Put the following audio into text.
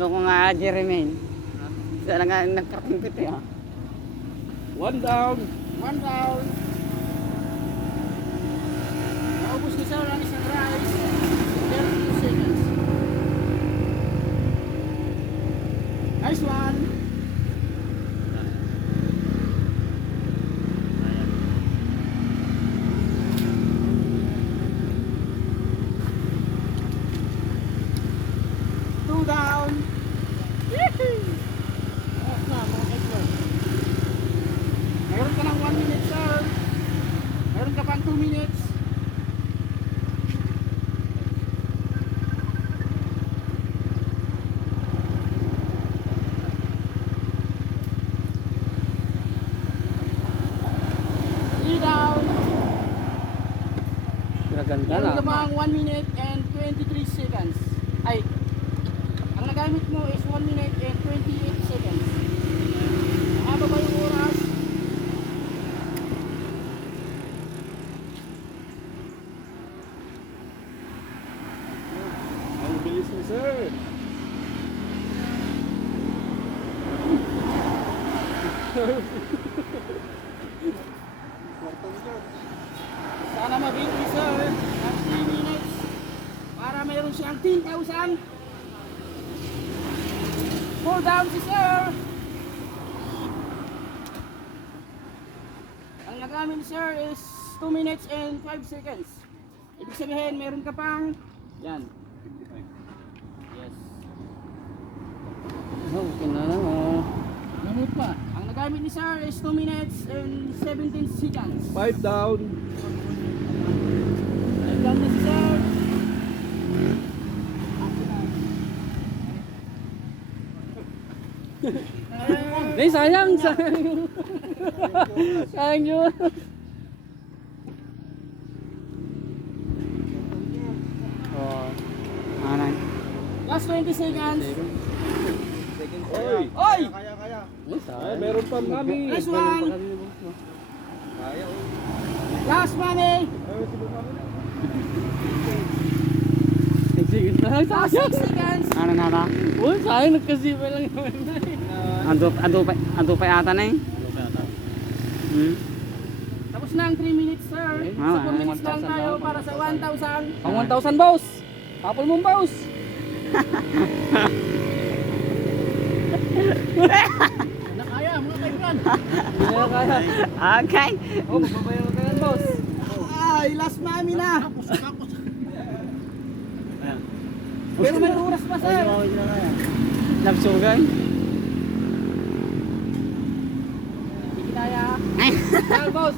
Doon ko nga Jeremy. Sila nga nagkakumpit eh. One down. One down. Naubos ni Sir ang isang rice. 32 seconds. Nice one. Two down. Meron ka ng 1 minute, sir. Meron ka pang 2 minutes. Three down. Ganda Meron ka na. pang 1 minute and 23 seconds. Ay, ang nagamit mo is 1 minute and 28 seconds. Mahaba ba yung oras? Ang bilis ni sir. Sana mabit ni sir ang 3 minutes para mayroon siyang 10,000. Pull down si sir. Ang nagamit ni sir is 2 minutes and 5 seconds. Ibig sabihin meron ka pang yan. Yes. Okay na lang oh. Namut pa. Ang nagamit ni sir is 2 minutes and 17 seconds. 5 down. Ayun lang na si sir. Hindi, sayang. Sayang. Sayang yun. Oh. Ano? Last 20 seconds. Oy. Oy! Ay, meron pa mami. Nice one. Last money. Sige na. Last 6 seconds. Ano na ba? Oh, sayang nagkasipa lang naman. Ando pa yata na eh. Hmm? Tapos na ang 3 minutes, sir. Ah, Sa 4 minutes lang 1,000 tayo daw. para sa 1,000. Pang 1,000 boss. Tapol mong boss. Nakaya, mga kaibigan. Hindi na kaya. Okay. Oh, magbabayaran ka yan boss. Ay, last money na. Pero may oras pa, sir. Nagsugan. Hindi kaya. Ay. Boss.